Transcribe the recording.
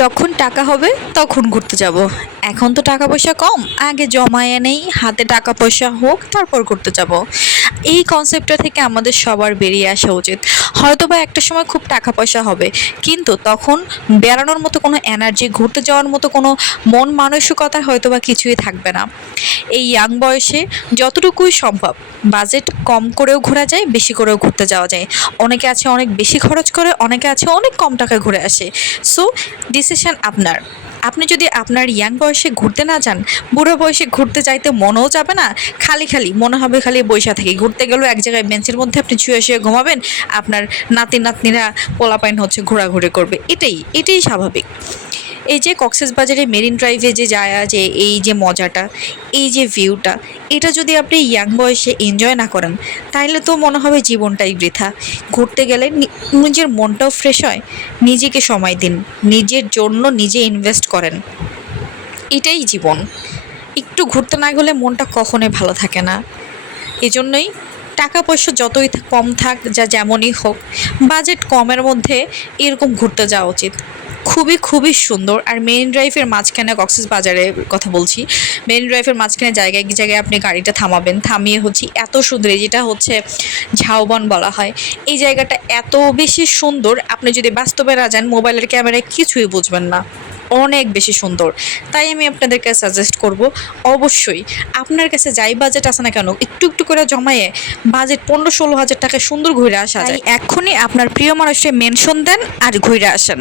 যখন টাকা হবে, তখন ঘুরতে যাব। এখন তো টাকা পয়সা কম, আগে জমায়ে নেই, হাতে টাকা পয়সা হোক, তারপর ঘুরতে যাব। এই কনসেপ্টটা থেকে আমাদের সবার বেরিয়ে আসা উচিত। হয়তো বা একটা সময় খুব টাকা পয়সা হবে, কিন্তু তখন বেড়ানোর মতো কোনো এনার্জি ঘুরতে যাওয়ার মতো কোনো মন মানসিকতা হয়তো বা কিছুই থাকবে না। এই ইয়াং বয়সে যতটুকুই সম্ভব বাজেট কম করেও ঘোরা যায়, বেশি করেও ঘুরতে যাওয়া যায়। অনেকে আছে অনেক বেশি খরচ করে, অনেকে আছে অনেক কম টাকায় ঘুরে আসে। সো ডিসিশন আপনার। আপনি যদি আপনার ইয়াং বয়সে ঘুরতে না যান, বুড়ো বয়সে ঘুরতে চাইতে মনেও যাবে না, খালি খালি, মনে হবে খালি বৈশা থেকে। ঘুরতে গেলেও এক জায়গায় বেঞ্চের মধ্যে আপনি ছুঁয়ে শুয়ে ঘুমাবেন, আপনার নাতি নাতনিরা পোলাপাইন হচ্ছে ঘোরাঘুরি করবে। এটাই এটাই স্বাভাবিক। এই যে কক্সেস বাজারে মেরিন ড্রাইভে যে যায় যে এই যে মজাটা, এই যে ভিউটা, এটা যদি আপনি ইয়াং বয়সে এনজয় না করেন তাহলে তো মনে হবে জীবনটাই বৃথা। ঘুরতে গেলে নিজের মনটাও ফ্রেশ হয়, নিজেকে সময় দিন, নিজের জন্য নিজে ইনভেস্ট করেন। এটাই জীবন। একটু ঘুরতে না গেলে মনটা কখনোই ভালো থাকে না। এজন্যই টাকা পয়সা যতই কম থাক, যা যেমনই হোক বাজেট কমের মধ্যে এরকম ঘুরতে যাওয়া উচিত। খুবই খুবই সুন্দর। আর মেইন ড্রাইভের মাঝখানে কক্সেস বাজারের কথা বলছি। মেইন ড্রাইভের মাঝখানে জায়গায় জায়গায় আপনি গাড়িটা থামাবেন? থামিয়ে হচ্ছে এত সুন্দর যেটা হচ্ছে ঝাউবন বলা হয়। এই জায়গাটা এত বেশি সুন্দর, আপনি যদি বাস্তবে না যান, মোবাইলের ক্যামেরায় কিছুই বুঝবেন না। অনেক বেশি সুন্দর। তাই আমি আপনাদেরকে সাজেস্ট করব, অবশ্যই আপনার কাছে যাই বাজেট আছে না কেন, একটু একটু করে জমায়ে বাজেট পনেরো ষোলো হাজার টাকা সুন্দর ঘুরে আসা যায়। এখনই আপনার প্রিয় মানুষকে মেনশন দেন আর ঘুরে আসেন।